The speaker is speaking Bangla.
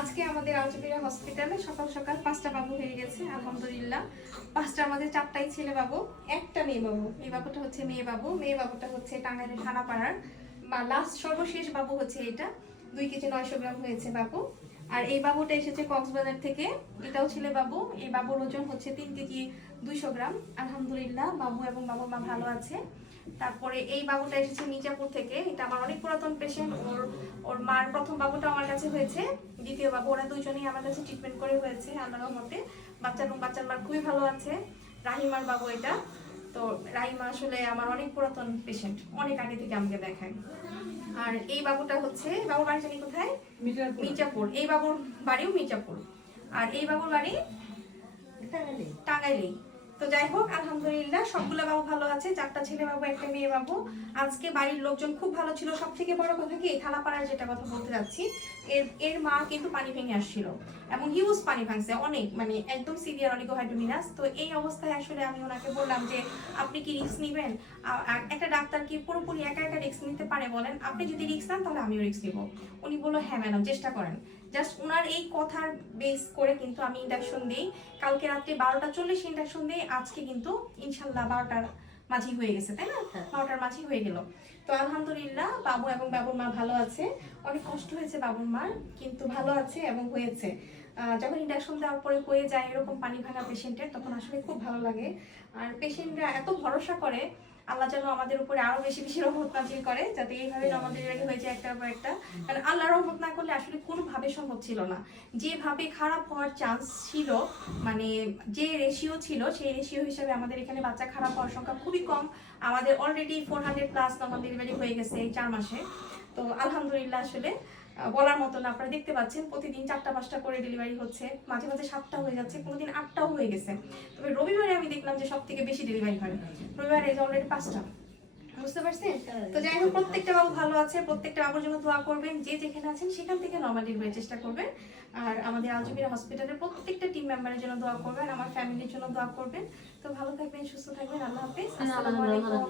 আজকে আমাদের আলচবিরা হসপিটালে সকাল সকাল পাঁচটা বাবু হয়ে গেছে, আলহামদুলিল্লাহ। পাঁচটা আমাদের চারটাই ছেলে বাবু, একটা মেয়ে বাবু। এই বাবুটা হচ্ছে মেয়ে বাবু, মেয়ে বাবুটা হচ্ছে টাঙ্গাইলের থানাপাড়ার বা লাস্ট সর্বশেষ বাবু হচ্ছে এটা। দুই কেজি নয়শো গ্রাম হয়েছে বাবু। আর এই বাবুটা এসেছে কক্সবাজার থেকে। এটাও ছেলে বাবু। এই বাবুর ওজন হচ্ছে তিন কেজি দুইশো গ্রাম। আলহামদুলিল্লাহ, বাবু এবং বাবুর মা ভালো আছে। তারপরে এই বাবুটা এসেছে মির্জাপুর থেকে। এটা আমার অনেক পুরাতন পেশেন্ট ওর ওর মার প্রথম বাবুটা আমার কাছে হয়েছে। দ্বিতীয় বাবু, ওরা দুজনেই আমার কাছে ট্রিটমেন্ট করে হয়েছে আল্লাহ মতে বাচ্চা এবং বাচ্চার মার খুবই ভালো আছে। রাহিমার বাবু এটা। তো রাহিমা আসলে আমার অনেক পুরাতন পেশেন্ট অনেক আগে থেকে আমাকে দেখায়। আর এই বাবুটা হচ্ছে বাবুর বাড়ি জানি কোথায়? মির্জাপুর। এই বাবুর বাড়িও মির্জাপুর। আর এই বাবুর বাড়ি? টাঙ্গাইলেই। তো যাই হোক, আলহামদুলিল্লাহ, সবগুলো বাবু ভালো আছে, চারটা ছেলে বাবু, একটা মেয়ে বাবু। আজকে বাড়ির লোকজন খুব ভালো ছিল। সব থেকে বড় কথা কি থালাপাড়ার যেটা কথা বলতে যাচ্ছি, এর এর মা কিন্তু পানি ভেঙে আসছিল। এবং হিউজ পানি ভাঙছে, অনেক মানে একদম সিভিয়ার অলিগোহাইড্রোমিনাস তো এই অবস্থায় আসলে আমি ওনাকে বললাম যে, আপনি কি রিস্ক নেবেন? একটা ডাক্তার কি পুরোপুরি একা একা রিস্ক নিতে পারে বলেন, আপনি যদি রিস্ক নেন, তাহলে আমিও রিস্ক নিব। উনি বলল হ্যাঁ ম্যাডাম চেষ্টা করেন। জাস্ট ওনার এই কথার বেস করে কিন্তু আমি ইন্ডাকশন দিই। কালকে রাত্রে বারোটা চল্লিশ ইন্ডাকশন দিই আজকে কিন্তু ইনশাল্লাহ বারোটার মাঝি হয়ে গেছে তাই না? বারোটার মাঝি হয়ে গেল। তো আলহামদুলিল্লাহ বাবু এবং বাবুর মা ভালো আছে। অনেক কষ্ট হয়েছে বাবুর মার কিন্তু ভালো আছে এবং হয়েছে। যখন ইন্ডাকশন দেওয়ার পরে হয়ে যায় এরকম পানি ভাঙা পেশেন্টের তখন আসলে খুব ভালো লাগে। আর পেশেন্টরা এত ভরসা করে আল্লাহ যেন আমাদের উপরে আরও বেশি বেশি রহমত নাজিল করে যাতে এইভাবে আমাদের হয়ে যায় একটার পর একটা। কারণ আল্লাহ রহমত না করলে আসলে কোনোভাবে সম্ভব ছিল না। যেভাবে খারাপ হওয়ার চান্স ছিল মানে যে রেশিও ছিল সেই রেশিও হিসাবে আমাদের এখানে বাচ্চা খারাপ হওয়ার সংখ্যা খুবই কম। আমাদের already four hundred plus normal delivery হয়ে গেছে এই চার মাসে। তো আলহামদুলিল্লাহ আসলে বলার মতো না। আপনারা দেখতে পাচ্ছেন প্রতিদিন চারটা পাঁচটা করে ডেলিভারি হচ্ছে। মাঝে মাঝে সাতটা হয়ে যাচ্ছে কোনোদিন আটটাও হয়ে গেছে। তবে রবিবারে আমি দেখলাম যে সব থেকে বেশি ডেলিভারি হয়। রবিবারে যে অলরেডি পাঁচটা। বুঝতে পারছেন? তো যাই হোক প্রত্যেকটা বাবু ভালো আছে প্রত্যেকটা বাবুর জন্য দোয়া করবেন। যে যেখানে আছেন সেখান থেকে নর্মাল ডেলিভারি চেষ্টা করবেন। আর আমাদের আলজবিরা হসপিটালের প্রত্যেকটা টিম মেম্বারের জন্য দোয়া করবেন আমার ফ্যামিলির জন্য দোয়া করবেন। তো ভালো থাকবেন সুস্থ থাকবেন আল্লাহ হাফেজ। আসসালামু আলাইকুম।